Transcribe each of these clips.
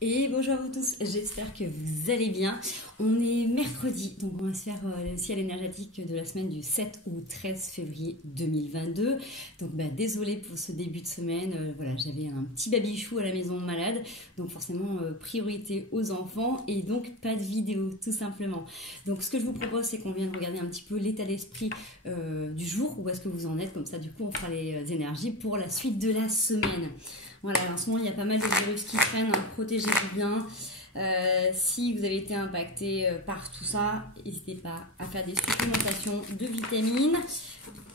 Et bonjour à vous tous, j'espère que vous allez bien. On est mercredi, donc on va se faire le ciel énergétique de la semaine du 7 au 13 février 2022. Donc désolée pour ce début de semaine, voilà, j'avais un petit babichou à la maison malade, donc forcément priorité aux enfants et donc pas de vidéo tout simplement. Donc ce que je vous propose, c'est qu'on vienne regarder un petit peu l'état d'esprit du jour, où est-ce que vous en êtes, comme ça du coup on fera les énergies pour la suite de la semaine. Voilà, en ce moment il y a pas mal de virus qui traînent, hein, protégez-vous bien. Si vous avez été impacté par tout ça, n'hésitez pas à faire des supplémentations de vitamines.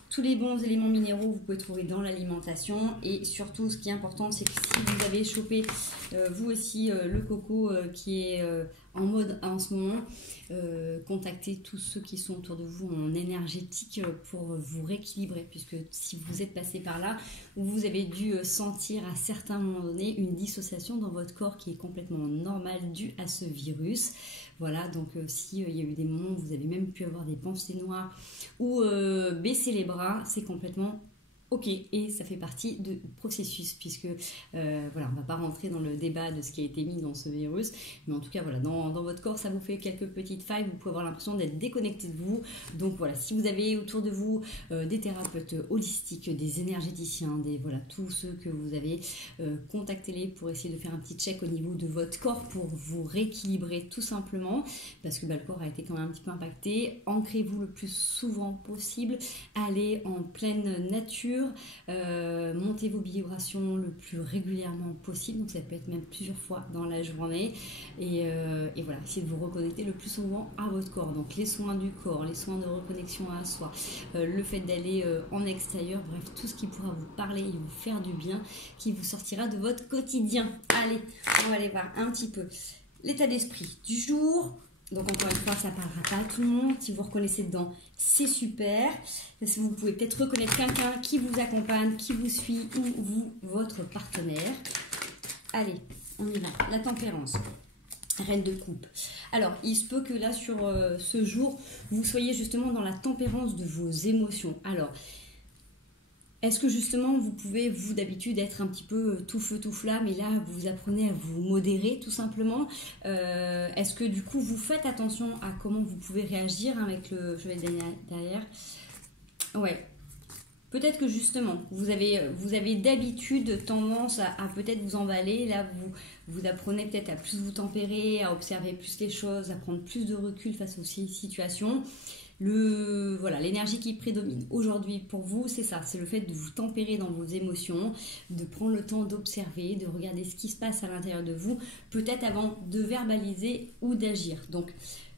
Tous les bons éléments minéraux, vous pouvez trouver dans l'alimentation. Et surtout, ce qui est important, c'est que si vous avez chopé, vous aussi, le coco qui est en mode en ce moment, contactez tous ceux qui sont autour de vous en énergétique pour vous rééquilibrer. Puisque si vous êtes passé par là, vous avez dû sentir à certains moments donnés une dissociation dans votre corps qui est complètement normale due à ce virus. Voilà, donc s'il y a eu des moments où vous avez même pu avoir des pensées noires ou baisser les bras, c'est complètement ok, et ça fait partie du processus, puisque voilà, on ne va pas rentrer dans le débat de ce qui a été mis dans ce virus, mais en tout cas, voilà, dans votre corps, ça vous fait quelques petites failles, vous pouvez avoir l'impression d'être déconnecté de vous. Donc voilà, si vous avez autour de vous des thérapeutes holistiques, des énergéticiens, voilà, tous ceux que vous avez, contactez-les pour essayer de faire un petit check au niveau de votre corps pour vous rééquilibrer tout simplement, parce que le corps a été quand même un petit peu impacté. Ancrez-vous le plus souvent possible, allez en pleine nature. Montez vos vibrations le plus régulièrement possible, donc ça peut être même plusieurs fois dans la journée, et voilà, essayez de vous reconnecter le plus souvent à votre corps. Donc les soins du corps, les soins de reconnexion à soi, le fait d'aller en extérieur, bref, tout ce qui pourra vous parler et vous faire du bien, qui vous sortira de votre quotidien. Allez, on va aller voir un petit peu l'état d'esprit du jour. Donc encore une fois, ça ne parlera pas à tout le monde. Si vous reconnaissez dedans, c'est super. Parce que vous pouvez peut-être reconnaître quelqu'un qui vous accompagne, qui vous suit, ou vous, votre partenaire. Allez, on y va. La tempérance. Reine de coupe. Alors, il se peut que là, sur ce jour, vous soyez justement dans la tempérance de vos émotions. Alors, est-ce que justement vous pouvez, vous d'habitude, être un petit peu tout feu tout flamme, et là vous apprenez à vous modérer tout simplement. Est-ce que du coup vous faites attention à comment vous pouvez réagir avec le chevalier derrière? Ouais. Peut-être que justement vous avez d'habitude tendance à peut-être vous emballer. Là vous apprenez peut-être à plus vous tempérer, à observer plus les choses, à prendre plus de recul face aux situations. Voilà, l'énergie qui prédomine aujourd'hui pour vous, c'est ça, c'est le fait de vous tempérer dans vos émotions, de prendre le temps d'observer, de regarder ce qui se passe à l'intérieur de vous, peut-être avant de verbaliser ou d'agir. Donc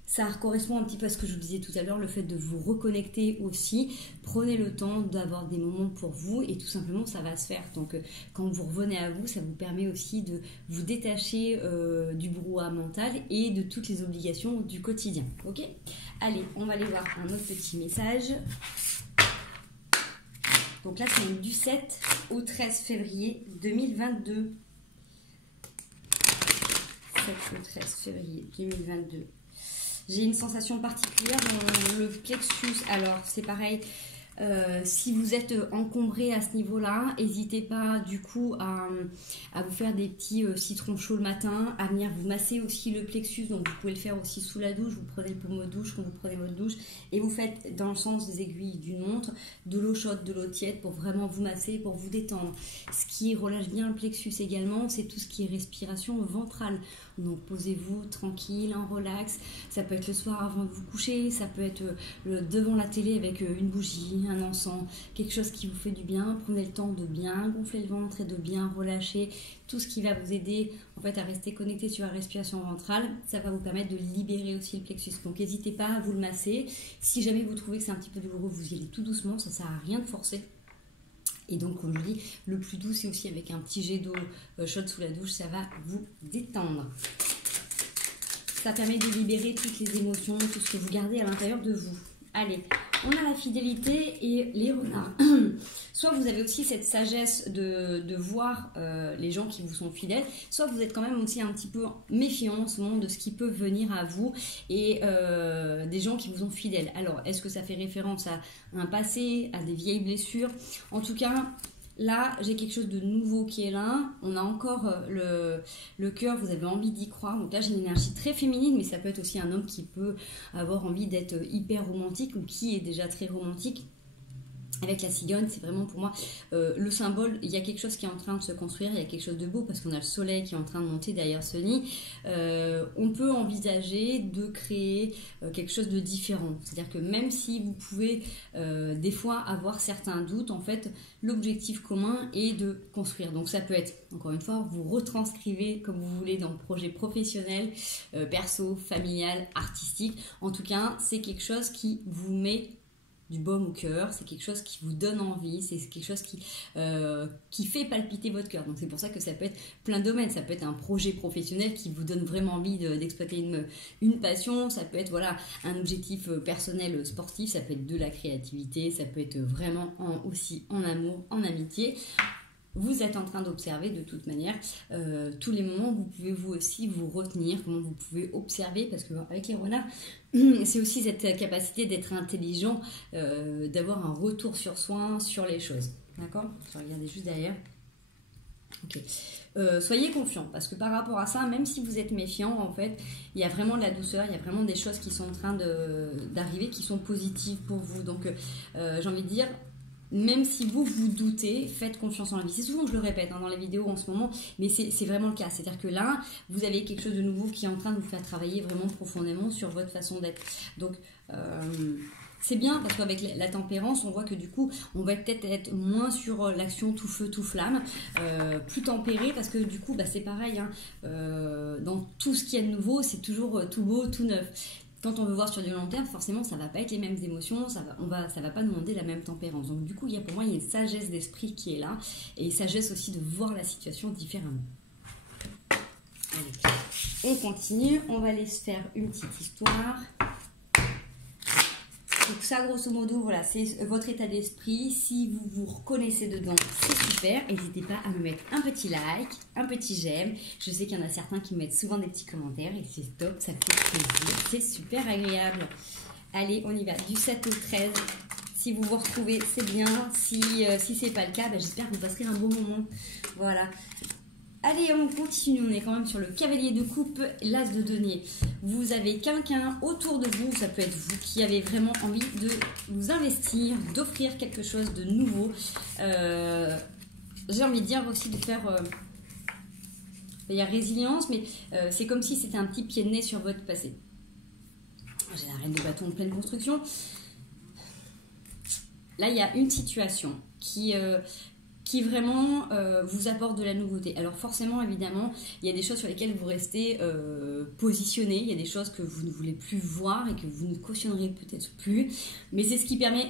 ça correspond un petit peu à ce que je vous disais tout à l'heure, le fait de vous reconnecter aussi. Prenez le temps d'avoir des moments pour vous et tout simplement ça va se faire. Donc quand vous revenez à vous, ça vous permet aussi de vous détacher du brouhaha mental et de toutes les obligations du quotidien. Ok ? Allez, on va aller voir un autre petit message. Donc là, c'est du 7 au 13 février 2022. 7 au 13 février 2022. J'ai une sensation particulière dans le plexus. Alors, c'est pareil. Si vous êtes encombré à ce niveau-là, n'hésitez pas du coup à vous faire des petits citrons chauds le matin, à venir vous masser aussi le plexus. Donc vous pouvez le faire aussi sous la douche, vous prenez le pommeau de douche quand vous prenez votre douche et vous faites dans le sens des aiguilles d'une montre de l'eau chaude, de l'eau tiède pour vraiment vous masser, pour vous détendre. Ce qui relâche bien le plexus également, c'est tout ce qui est respiration ventrale. Donc posez-vous tranquille, en relax. Ça peut être le soir avant de vous coucher, ça peut être devant la télé avec une bougie, un encens, quelque chose qui vous fait du bien. Prenez le temps de bien gonfler le ventre et de bien relâcher tout ce qui va vous aider en fait à rester connecté sur la respiration ventrale. Ça va vous permettre de libérer aussi le plexus. Donc n'hésitez pas à vous le masser. Si jamais vous trouvez que c'est un petit peu douloureux, vous y allez tout doucement, ça sert à rien de forcer. Et donc, comme je dis, le plus doux, c'est aussi avec un petit jet d'eau chaude sous la douche, ça va vous détendre. Ça permet de libérer toutes les émotions, tout ce que vous gardez à l'intérieur de vous. Allez, on a la fidélité et les renards. Soit vous avez aussi cette sagesse de voir les gens qui vous sont fidèles, soit vous êtes quand même aussi un petit peu méfiant en ce moment de ce qui peut venir à vous et des gens qui vous sont fidèles. Alors, est-ce que ça fait référence à un passé, à des vieilles blessures? En tout cas, là, j'ai quelque chose de nouveau qui est là. On a encore le cœur, vous avez envie d'y croire. Donc là, j'ai une énergie très féminine, mais ça peut être aussi un homme qui peut avoir envie d'être hyper romantique ou qui est déjà très romantique. Avec la cigogne, c'est vraiment pour moi le symbole. Il y a quelque chose qui est en train de se construire, il y a quelque chose de beau parce qu'on a le soleil qui est en train de monter derrière ce nid. On peut envisager de créer quelque chose de différent. C'est-à-dire que même si vous pouvez des fois avoir certains doutes, en fait, l'objectif commun est de construire. Donc ça peut être, encore une fois, vous retranscrivez comme vous voulez dans le projet professionnel, perso, familial, artistique. En tout cas, c'est quelque chose qui vous met du baume au cœur, c'est quelque chose qui vous donne envie, c'est quelque chose qui fait palpiter votre cœur. Donc c'est pour ça que ça peut être plein de domaines, ça peut être un projet professionnel qui vous donne vraiment envie d'exploiter une passion, ça peut être voilà, un objectif personnel sportif, ça peut être de la créativité, ça peut être vraiment aussi en amour, en amitié. Vous êtes en train d'observer de toute manière tous les moments où vous pouvez vous aussi vous retenir, comment vous pouvez observer, parce qu'avec les renards, c'est aussi cette capacité d'être intelligent, d'avoir un retour sur soi, sur les choses. D'accord ? Je vais regarder juste derrière. Ok. Soyez confiants, parce que par rapport à ça, même si vous êtes méfiant, en fait, il y a vraiment de la douceur, il y a vraiment des choses qui sont en train d'arriver, qui sont positives pour vous. Donc, j'ai envie de dire, même si vous doutez, faites confiance en la vie. C'est souvent que je le répète dans les vidéos en ce moment, mais c'est vraiment le cas. C'est-à-dire que là, vous avez quelque chose de nouveau qui est en train de vous faire travailler vraiment profondément sur votre façon d'être. Donc, c'est bien parce qu'avec la tempérance, on voit que du coup, on va peut-être être moins sur l'action tout feu, tout flamme, plus tempéré parce que du coup, c'est pareil. Hein, dans tout ce qui est de nouveau, c'est toujours tout beau, tout neuf. Quand on veut voir sur du long terme, forcément, ça ne va pas être les mêmes émotions, ça va pas demander la même tempérance. Donc du coup, pour moi, il y a une sagesse d'esprit qui est là, et une sagesse aussi de voir la situation différemment. Allez, on continue, on va aller se faire une petite histoire. Donc ça, grosso modo, voilà, c'est votre état d'esprit. Si vous vous reconnaissez dedans, c'est super. N'hésitez pas à me mettre un petit like, un petit j'aime. Je sais qu'il y en a certains qui me mettent souvent des petits commentaires et c'est top, ça fait plaisir. C'est super agréable. Allez, on y va. Du 7 au 13. Si vous vous retrouvez, c'est bien. Si c'est pas le cas, j'espère que vous passerez un bon moment. Voilà. Allez, on continue, on est quand même sur le cavalier de coupe, l'as de denier. Vous avez quelqu'un autour de vous, ça peut être vous qui avez vraiment envie de vous investir, d'offrir quelque chose de nouveau. J'ai envie de dire aussi de faire... il y a résilience, mais c'est comme si c'était un petit pied de nez sur votre passé. J'ai la reine de bâton en pleine construction. Là, il y a une situation qui vraiment vous apporte de la nouveauté. Alors forcément, évidemment, il y a des choses sur lesquelles vous restez positionné, il y a des choses que vous ne voulez plus voir et que vous ne cautionnerez peut-être plus, mais c'est ce qui permet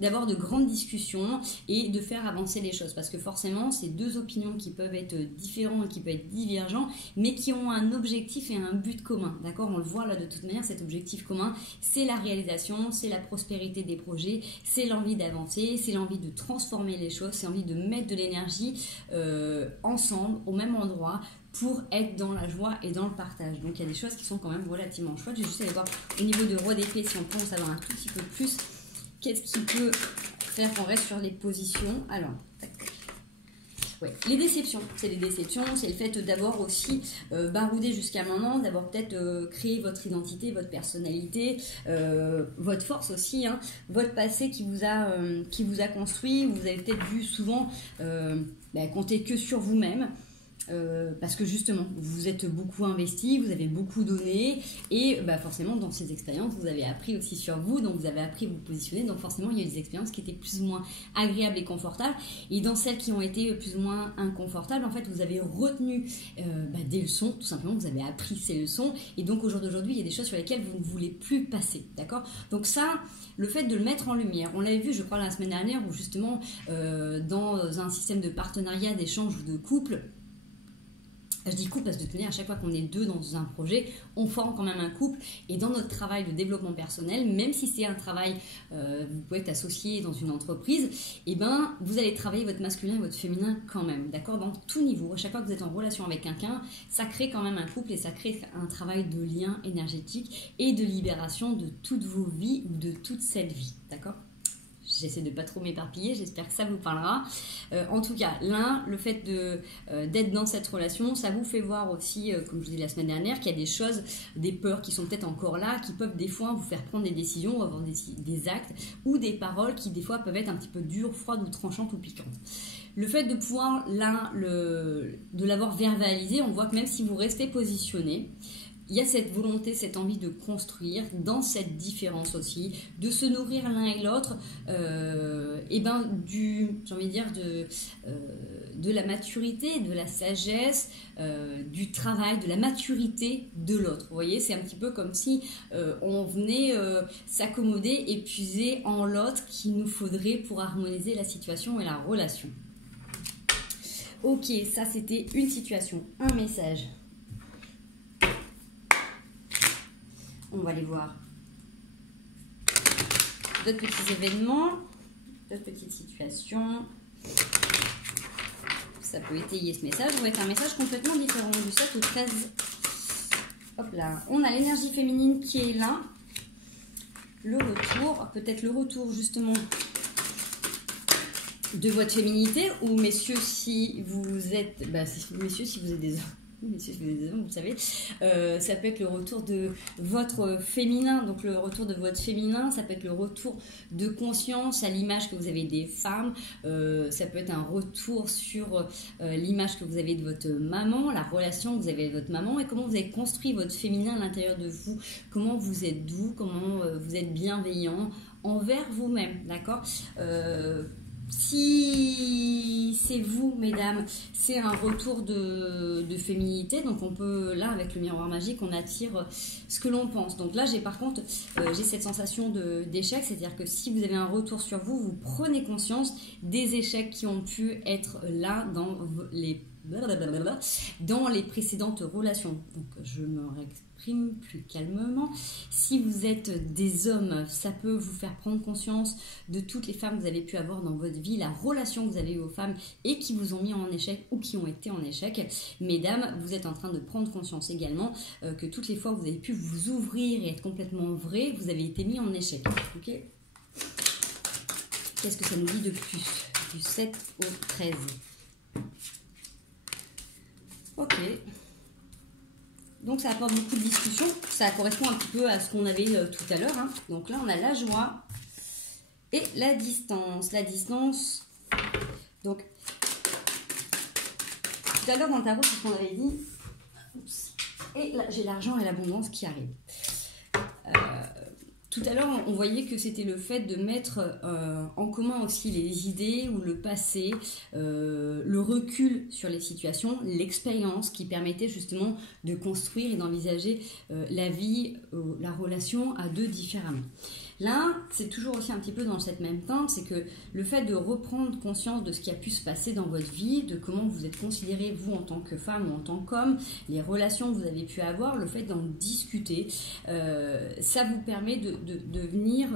d'avoir de grandes discussions et de faire avancer les choses, parce que forcément, c'est deux opinions qui peuvent être différentes et qui peuvent être divergentes, mais qui ont un objectif et un but commun, d'accord ? On le voit là de toute manière, cet objectif commun, c'est la réalisation, c'est la prospérité des projets, c'est l'envie d'avancer, c'est l'envie de transformer les choses, c'est l'envie de mettre de l'énergie ensemble, au même endroit, pour être dans la joie et dans le partage. Donc il y a des choses qui sont quand même relativement chouettes. Je vais juste aller voir au niveau de roi d'épée, si on peut en savoir un tout petit peu plus, qu'est-ce qui peut faire qu'on reste sur les positions. Alors, tac, tac. Ouais. Les déceptions, c'est le fait d'avoir aussi baroudé jusqu'à maintenant, d'avoir peut-être créé votre identité, votre personnalité, votre force aussi, hein, votre passé qui vous a construit. Vous avez peut-être vu souvent compter que sur vous-même. Parce que justement, vous êtes beaucoup investi, vous avez beaucoup donné et forcément dans ces expériences, vous avez appris aussi sur vous, donc vous avez appris à vous positionner, donc forcément il y a eu des expériences qui étaient plus ou moins agréables et confortables, et dans celles qui ont été plus ou moins inconfortables, en fait vous avez retenu des leçons, tout simplement vous avez appris ces leçons, et donc au jour d'aujourd'hui il y a des choses sur lesquelles vous ne voulez plus passer, d'accord ? Donc ça, le fait de le mettre en lumière, on l'avait vu je crois la semaine dernière où justement dans un système de partenariat, d'échange ou de couple, je dis couple parce que de toute manière, à chaque fois qu'on est deux dans un projet, on forme quand même un couple. Et dans notre travail de développement personnel, même si c'est un travail, vous pouvez être associé dans une entreprise, vous allez travailler votre masculin et votre féminin quand même, d'accord ? Dans tout niveau, à chaque fois que vous êtes en relation avec quelqu'un, ça crée quand même un couple et ça crée un travail de lien énergétique et de libération de toutes vos vies ou de toute cette vie, d'accord ? J'essaie de pas trop m'éparpiller, j'espère que ça vous parlera. En tout cas, le fait d'être dans cette relation, ça vous fait voir aussi, comme je vous disais la semaine dernière, qu'il y a des choses, des peurs qui sont peut-être encore là, qui peuvent des fois vous faire prendre des décisions, ou avoir des actes, ou des paroles qui des fois peuvent être un petit peu dures, froides ou tranchantes ou piquantes. Le fait de pouvoir de l'avoir verbalisé, on voit que même si vous restez positionné, il y a cette volonté, cette envie de construire dans cette différence aussi, de se nourrir l'un et l'autre, j'ai envie de dire, de la maturité, de la sagesse, du travail, de la maturité de l'autre. Vous voyez, c'est un petit peu comme si on venait s'accommoder et puiser en l'autre qu'il nous faudrait pour harmoniser la situation et la relation. Ok, ça c'était une situation, un message. On va aller voir d'autres petits événements, d'autres petites situations. Ça peut étayer ce message. On va être un message complètement différent du 7 au 13. Hop là, on a l'énergie féminine qui est là. Le retour, peut-être le retour justement de votre féminité, ou messieurs si vous êtes, messieurs si vous êtes des hommes. Messieurs, si vous êtes des hommes, vous le savez, ça peut être le retour de votre féminin, donc le retour de votre féminin, ça peut être le retour de conscience à l'image que vous avez des femmes, ça peut être un retour sur l'image que vous avez de votre maman, la relation que vous avez avec votre maman et comment vous avez construit votre féminin à l'intérieur de vous, comment vous êtes doux, comment vous êtes bienveillant envers vous-même, d'accord. Si c'est vous, mesdames, c'est un retour de féminité. Donc on peut, là, avec le miroir magique, on attire ce que l'on pense. Donc là, par contre, j'ai cette sensation d'échec. C'est-à-dire que si vous avez un retour sur vous, vous prenez conscience des échecs qui ont pu être là dans les précédentes relations. Donc je me exprime plus calmement. Si vous êtes des hommes, ça peut vous faire prendre conscience de toutes les femmes que vous avez pu avoir dans votre vie, la relation que vous avez eue aux femmes et qui vous ont mis en échec ou qui ont été en échec. Mesdames, vous êtes en train de prendre conscience également que toutes les fois où vous avez pu vous ouvrir et être complètement vrai, vous avez été mis en échec. Ok ? Qu'est-ce que ça nous dit de plus ? Du 7 au 13. Ok. Donc ça apporte beaucoup de discussion. Ça correspond un petit peu à ce qu'on avait tout à l'heure. Hein. Donc là, on a la joie et la distance. La distance. Donc, tout à l'heure dans le tarot, c'est ce qu'on avait dit. Et là, j'ai l'argent et l'abondance qui arrivent. Tout à l'heure, on voyait que c'était le fait de mettre en commun aussi les idées ou le passé, le recul sur les situations, l'expérience qui permettait justement de construire et d'envisager la vie, la relation à deux différemment. Là, c'est toujours aussi un petit peu dans cette même teinte, c'est que le fait de reprendre conscience de ce qui a pu se passer dans votre vie, de comment vous êtes considéré vous en tant que femme ou en tant qu'homme, les relations que vous avez pu avoir, le fait d'en discuter, ça vous permet de venir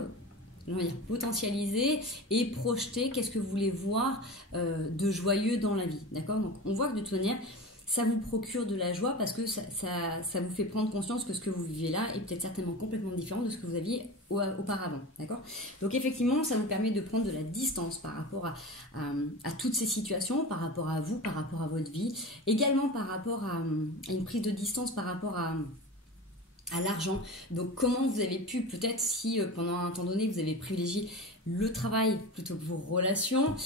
potentialiser et projeter qu'est-ce que vous voulez voir de joyeux dans la vie, d'accord. Donc on voit que de toute manière ça vous procure de la joie parce que ça vous fait prendre conscience que ce que vous vivez là est peut-être certainement complètement différent de ce que vous aviez auparavant, d'accord. Donc effectivement, ça vous permet de prendre de la distance par rapport à toutes ces situations, par rapport à vous, par rapport à votre vie, également par rapport à une prise de distance par rapport à l'argent. Donc comment vous avez pu, peut-être si pendant un temps donné vous avez privilégié le travail plutôt que vos relations,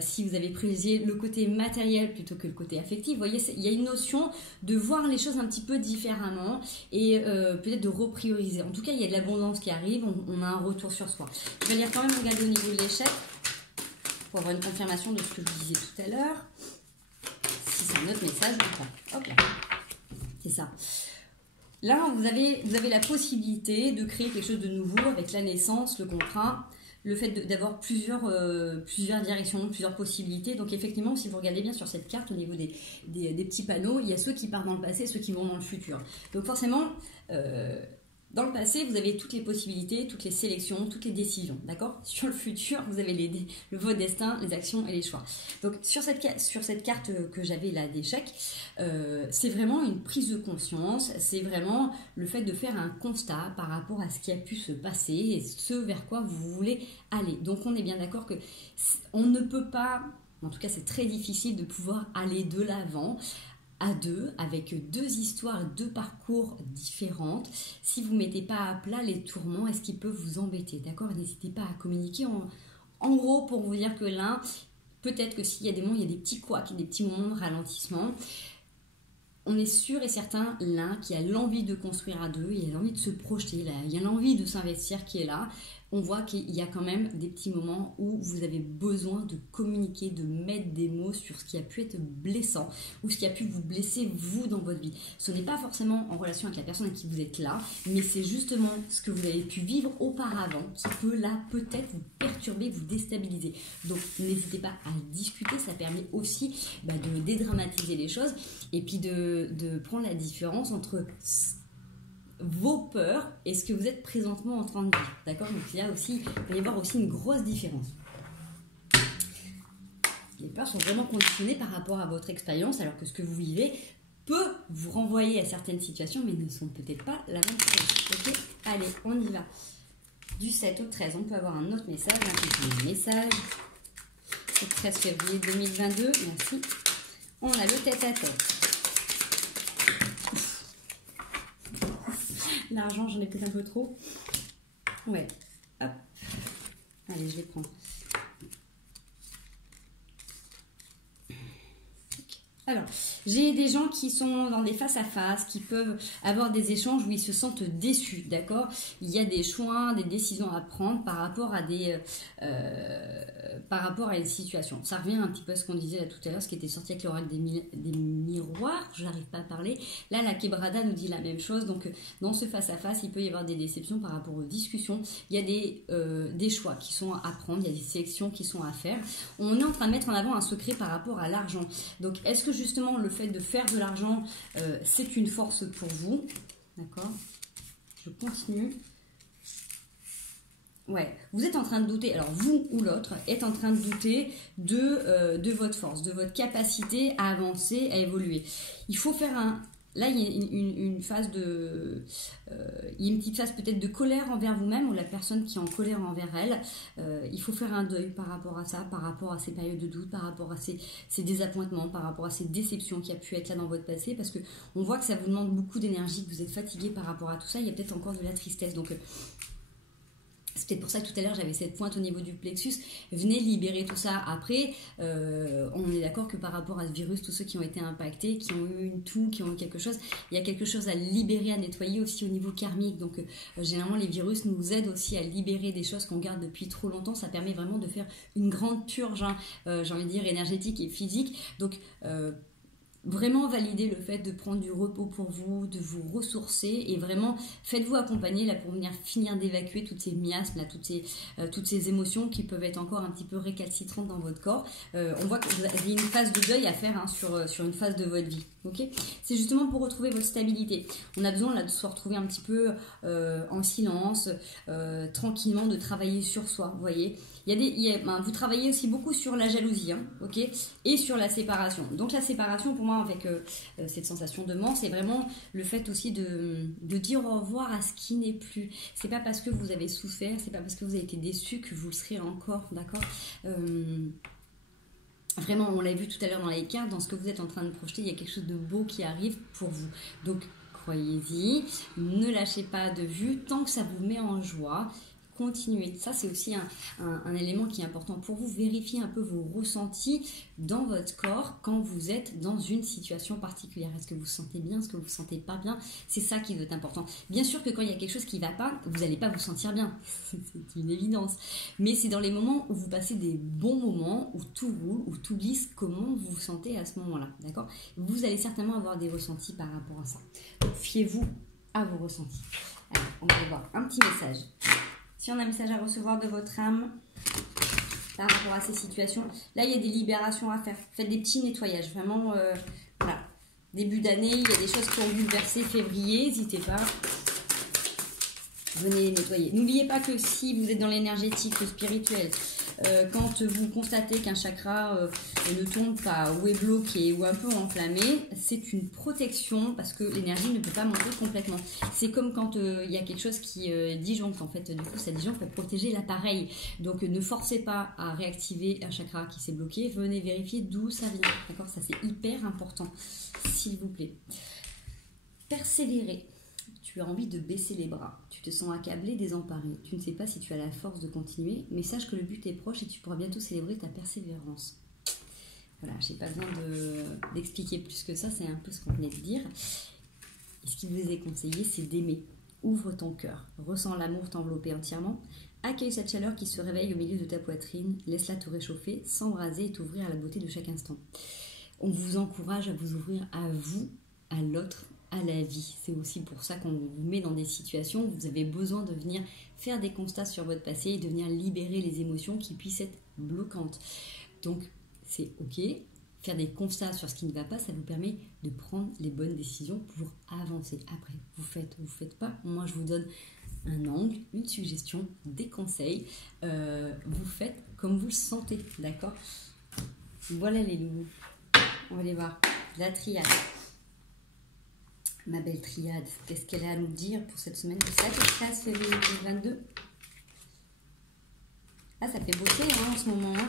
si vous avez privilégié le côté matériel plutôt que le côté affectif, vous voyez, il y a une notion de voir les choses un petit peu différemment et peut-être de reprioriser. En tout cas, il y a de l'abondance qui arrive, on a un retour sur soi. Je vais lire quand même, regarder au niveau de l'échec pour avoir une confirmation de ce que je disais tout à l'heure, si c'est un autre message ou pas. Hop là, c'est ça. Là, vous avez la possibilité de créer quelque chose de nouveau avec la naissance, le contrat, le fait d'avoir plusieurs directions, plusieurs possibilités. Donc effectivement, si vous regardez bien sur cette carte, au niveau des petits panneaux, il y a ceux qui partent dans le passé, ceux qui vont dans le futur. Donc forcément, Dans le passé, vous avez toutes les possibilités, toutes les sélections, toutes les décisions, d'accord? Sur le futur, vous avez votre destin, les actions et les choix. Donc, sur cette carte que j'avais là d'échec, c'est vraiment une prise de conscience, c'est vraiment le fait de faire un constat par rapport à ce qui a pu se passer et ce vers quoi vous voulez aller. Donc, on est bien d'accord que on ne peut pas, en tout cas, c'est très difficile de pouvoir aller de l'avant à deux, avec deux histoires, deux parcours différentes. Si vous ne mettez pas à plat les tourments, est-ce qu'ils peuvent vous embêter, d'accord? N'hésitez pas à communiquer en gros pour vous dire que l'un, peut-être que s'il y a des moments, il y a des petits couacs, des petits moments de ralentissement. On est sûr et certain, l'un qui a l'envie de construire à deux, il a l'envie de se projeter, là, il y a l'envie de s'investir qui est là. On voit qu'il y a quand même des petits moments où vous avez besoin de communiquer, de mettre des mots sur ce qui a pu être blessant ou ce qui a pu vous blesser vous dans votre vie. Ce n'est pas forcément en relation avec la personne avec qui vous êtes là, mais c'est justement ce que vous avez pu vivre auparavant qui peut là peut-être vous perturber, vous déstabiliser. Donc n'hésitez pas à discuter, ça permet aussi de dédramatiser les choses et puis de prendre la différence entre vos peurs et ce que vous êtes présentement en train de vivre, d'accord? Donc il va y avoir aussi une grosse différence. Les peurs sont vraiment conditionnées par rapport à votre expérience, alors que ce que vous vivez peut vous renvoyer à certaines situations, mais ne sont peut-être pas la même chose. Okay, allez, on y va. Du 7 au 13, on peut avoir un autre message, un message. C'est 13 février 2022, merci. On a le tête-à-tête. L'argent, j'en ai peut-être un peu trop. Ouais. Hop. Allez, je vais prendre. Alors, j'ai des gens qui sont dans des face-à-face, qui peuvent avoir des échanges où ils se sentent déçus, d'accord? Il y a des choix, des décisions à prendre par rapport à une situation. Ça revient un petit peu à ce qu'on disait là tout à l'heure, ce qui était sorti avec l'oracle des miroirs, je n'arrive pas à parler. Là, la Quebrada nous dit la même chose, donc dans ce face-à-face, il peut y avoir des déceptions par rapport aux discussions. Il y a des choix qui sont à prendre, il y a des sélections qui sont à faire. On est en train de mettre en avant un secret par rapport à l'argent. Donc, est-ce que justement le fait de faire de l'argent, c'est une force pour vous? D'accord? Je continue. Ouais, vous êtes en train de douter, alors vous ou l'autre est en train de douter de votre force, de votre capacité à avancer, à évoluer. Il faut faire un... Là, il y a une phase de... il y a une petite phase peut-être de colère envers vous-même ou la personne qui est en colère envers elle. Il faut faire un deuil par rapport à ça, par rapport à ces périodes de doute, par rapport à ces désappointements, par rapport à ces déceptions qui a pu être là dans votre passé, parce qu'on voit que ça vous demande beaucoup d'énergie, que vous êtes fatigué par rapport à tout ça. Il y a peut-être encore de la tristesse, donc... C'est peut-être pour ça que tout à l'heure j'avais cette pointe au niveau du plexus. Venez libérer tout ça. Après, on est d'accord que par rapport à ce virus, tous ceux qui ont été impactés, qui ont eu une toux, qui ont eu quelque chose, il y a quelque chose à libérer, à nettoyer aussi au niveau karmique. Donc généralement les virus nous aident aussi à libérer des choses qu'on garde depuis trop longtemps. Ça permet vraiment de faire une grande purge, j'ai envie de dire énergétique et physique. Donc vraiment valider le fait de prendre du repos pour vous, de vous ressourcer et vraiment faites-vous accompagner là pour venir finir d'évacuer toutes ces miasmes, là, toutes ces émotions qui peuvent être encore un petit peu récalcitrantes dans votre corps. On voit que vous avez une phase de deuil à faire sur une phase de votre vie. Okay, c'est justement pour retrouver votre stabilité. On a besoin là de se retrouver un petit peu en silence, tranquillement, de travailler sur soi. Vous voyez, vous travaillez aussi beaucoup sur la jalousie, ok, et sur la séparation. Donc la séparation, pour moi, avec cette sensation de mort, c'est vraiment le fait aussi de dire au revoir à ce qui n'est plus. C'est pas parce que vous avez souffert, c'est pas parce que vous avez été déçu que vous le serez encore, d'accord? Vraiment, on l'a vu tout à l'heure dans les cartes, dans ce que vous êtes en train de projeter, il y a quelque chose de beau qui arrive pour vous. Donc, croyez-y, ne lâchez pas de vue tant que ça vous met en joie. Continuez. Ça, c'est aussi un élément qui est important pour vous. Vérifiez un peu vos ressentis dans votre corps quand vous êtes dans une situation particulière. Est-ce que vous vous sentez bien? Est-ce que vous ne vous sentez pas bien? C'est ça qui doit être important. Bien sûr que quand il y a quelque chose qui ne va pas, vous n'allez pas vous sentir bien. C'est une évidence. Mais c'est dans les moments où vous passez des bons moments, où tout roule, où tout glisse, comment vous vous sentez à ce moment-là. D'accord? Vous allez certainement avoir des ressentis par rapport à ça. Donc, fiez-vous à vos ressentis. Allez, on va voir un petit message. Si on a un message à recevoir de votre âme par rapport à ces situations, là, il y a des libérations à faire. Faites des petits nettoyages. Vraiment, voilà. Début d'année, il y a des choses qui ont bouleversé février. N'hésitez pas. venez les nettoyer. N'oubliez pas que si vous êtes dans l'énergétique, le spirituel, quand vous constatez qu'un chakra ne tourne pas ou est bloqué ou un peu enflammé, c'est une protection parce que l'énergie ne peut pas monter complètement. C'est comme quand il y a quelque chose qui disjoncte en fait. Du coup, ça disjoncte pour protéger l'appareil. Donc, ne forcez pas à réactiver un chakra qui s'est bloqué. Venez vérifier d'où ça vient. D'accord? Ça, c'est hyper important, s'il vous plaît. Persévérer. Tu as envie de baisser les bras, tu te sens accablé, désemparé, tu ne sais pas si tu as la force de continuer, mais sache que le but est proche et tu pourras bientôt célébrer ta persévérance. Voilà, je n'ai pas besoin d'expliquer plus que ça, c'est un peu ce qu'on venait de dire. Et ce qui vous est conseillé, c'est d'aimer. Ouvre ton cœur, ressens l'amour t'envelopper entièrement, accueille cette chaleur qui se réveille au milieu de ta poitrine, laisse-la te réchauffer, s'embraser et t'ouvrir à la beauté de chaque instant. On vous encourage à vous ouvrir à vous, à l'autre, à la vie. C'est aussi pour ça qu'on vous met dans des situations où vous avez besoin de venir faire des constats sur votre passé et de venir libérer les émotions qui puissent être bloquantes. Donc, c'est ok. Faire des constats sur ce qui ne va pas, ça vous permet de prendre les bonnes décisions pour avancer. Après, vous faites pas. Moi, je vous donne un angle, une suggestion, des conseils. Vous faites comme vous le sentez, d'accord? Voilà les loulous. On va aller voir la triade. Ma belle triade, qu'est-ce qu'elle a à nous dire pour cette semaine du 7 au 13 février 2022? Ah, ça fait bosser en ce moment, hein.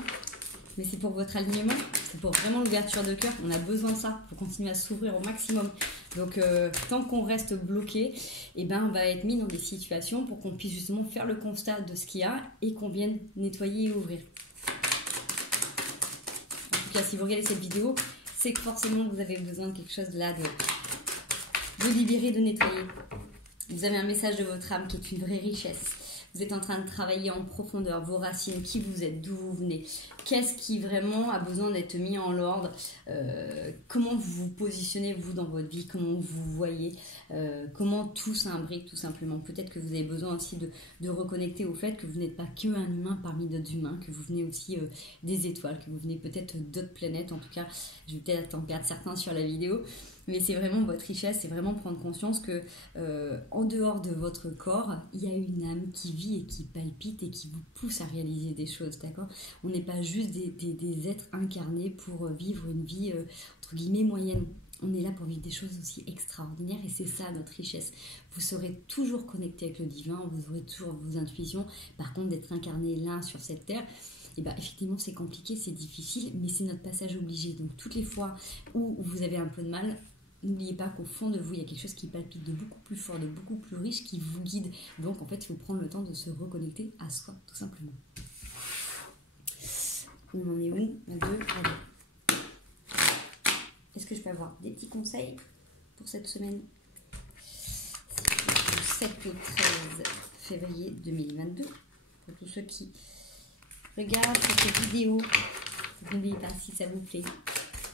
Mais c'est pour votre alignement, c'est pour vraiment l'ouverture de cœur. On a besoin de ça pour continuer à s'ouvrir au maximum. Donc, tant qu'on reste bloqué, eh ben, on va être mis dans des situations pour qu'on puisse justement faire le constat de ce qu'il y a et qu'on vienne nettoyer et ouvrir. En tout cas, si vous regardez cette vidéo, c'est que forcément vous avez besoin de quelque chose là de libérer, de nettoyer. Vous avez un message de votre âme qui est une vraie richesse. Vous êtes en train de travailler en profondeur vos racines, qui vous êtes, d'où vous venez. Qu'est-ce qui vraiment a besoin d'être mis en ordre, comment vous vous positionnez vous dans votre vie, comment vous vous voyez, comment tout s'imbrique tout simplement. Peut-être que vous avez besoin aussi de reconnecter au fait que vous n'êtes pas qu'un humain parmi d'autres humains, que vous venez aussi des étoiles, que vous venez peut-être d'autres planètes. En tout cas, je vais peut-être en perdre certains sur la vidéo. Mais c'est vraiment votre richesse, c'est vraiment prendre conscience que en dehors de votre corps, il y a une âme qui vit et qui palpite et qui vous pousse à réaliser des choses, d'accord? On n'est pas juste des êtres incarnés pour vivre une vie entre guillemets moyenne. On est là pour vivre des choses aussi extraordinaires et c'est ça notre richesse. Vous serez toujours connecté avec le divin, vous aurez toujours vos intuitions. Par contre, d'être incarné là sur cette terre, et ben, effectivement c'est compliqué, c'est difficile, mais c'est notre passage obligé. Donc toutes les fois où vous avez un peu de mal, n'oubliez pas qu'au fond de vous, il y a quelque chose qui palpite de beaucoup plus fort, de beaucoup plus riche, qui vous guide. Donc, en fait, il faut prendre le temps de se reconnecter à soi, tout simplement. On en est où? À 2, allez. Est-ce que je peux avoir des petits conseils pour cette semaine? Du 7 au 13 février 2022. Pour tous ceux qui regardent cette vidéo, n'oubliez pas, si ça vous plaît,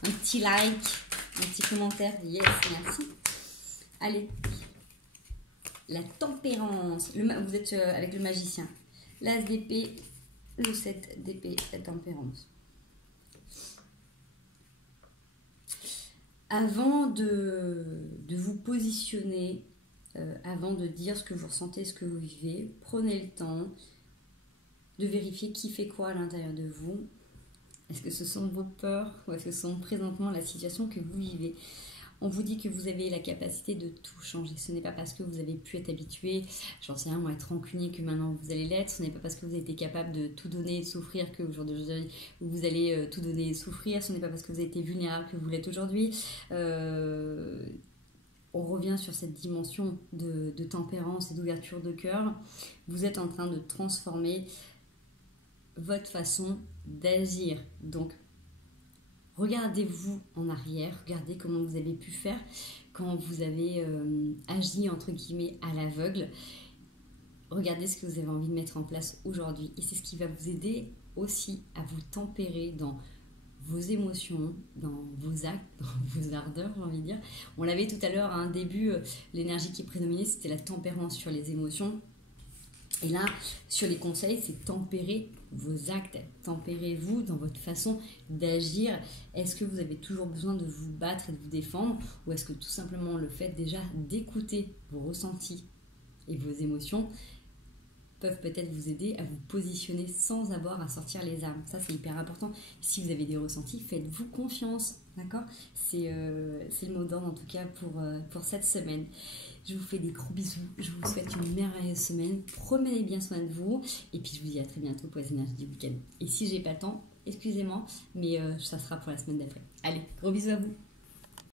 un petit like, un petit commentaire, yes, merci. Allez, la tempérance, vous êtes avec le magicien, l'as d'épée, le 7 d'épée, la tempérance. Avant de vous positionner, avant de dire ce que vous ressentez, ce que vous vivez, prenez le temps de vérifier qui fait quoi à l'intérieur de vous. Est-ce que ce sont vos peurs ou est-ce que ce sont présentement la situation que vous vivez? On vous dit que vous avez la capacité de tout changer. Ce n'est pas parce que vous avez pu être habitué, j'en sais rien, moi, être rancunier que maintenant vous allez l'être. Ce n'est pas parce que vous avez été capable de tout donner et de souffrir que aujourd'hui vous allez tout donner et souffrir. Ce n'est pas parce que vous avez été vulnérable que vous l'êtes aujourd'hui. On revient sur cette dimension de tempérance et d'ouverture de cœur. Vous êtes en train de transformer votre façon d'agir. Donc, regardez-vous en arrière, regardez comment vous avez pu faire quand vous avez agi entre guillemets à l'aveugle. Regardez ce que vous avez envie de mettre en place aujourd'hui. Et c'est ce qui va vous aider aussi à vous tempérer dans vos émotions, dans vos actes, dans vos ardeurs, j'ai envie de dire. On l'avait tout à l'heure, à un début, l'énergie qui prédominait, c'était la tempérance sur les émotions. Et là, sur les conseils, c'est tempérer vos actes, tempérez-vous dans votre façon d'agir. Est-ce que vous avez toujours besoin de vous battre et de vous défendre, ou est-ce que tout simplement le fait déjà d'écouter vos ressentis et vos émotions peuvent peut-être vous aider à vous positionner sans avoir à sortir les armes. Ça, c'est hyper important. Si vous avez des ressentis, faites-vous confiance, d'accord? C'est le mot d'ordre en tout cas pour cette semaine. Je vous fais des gros bisous. Je vous souhaite une merveilleuse semaine. Prenez bien soin de vous. Et puis, je vous dis à très bientôt pour les énergies du week-end. Et si j'ai pas le temps, excusez-moi, mais ça sera pour la semaine d'après. Allez, gros bisous à vous.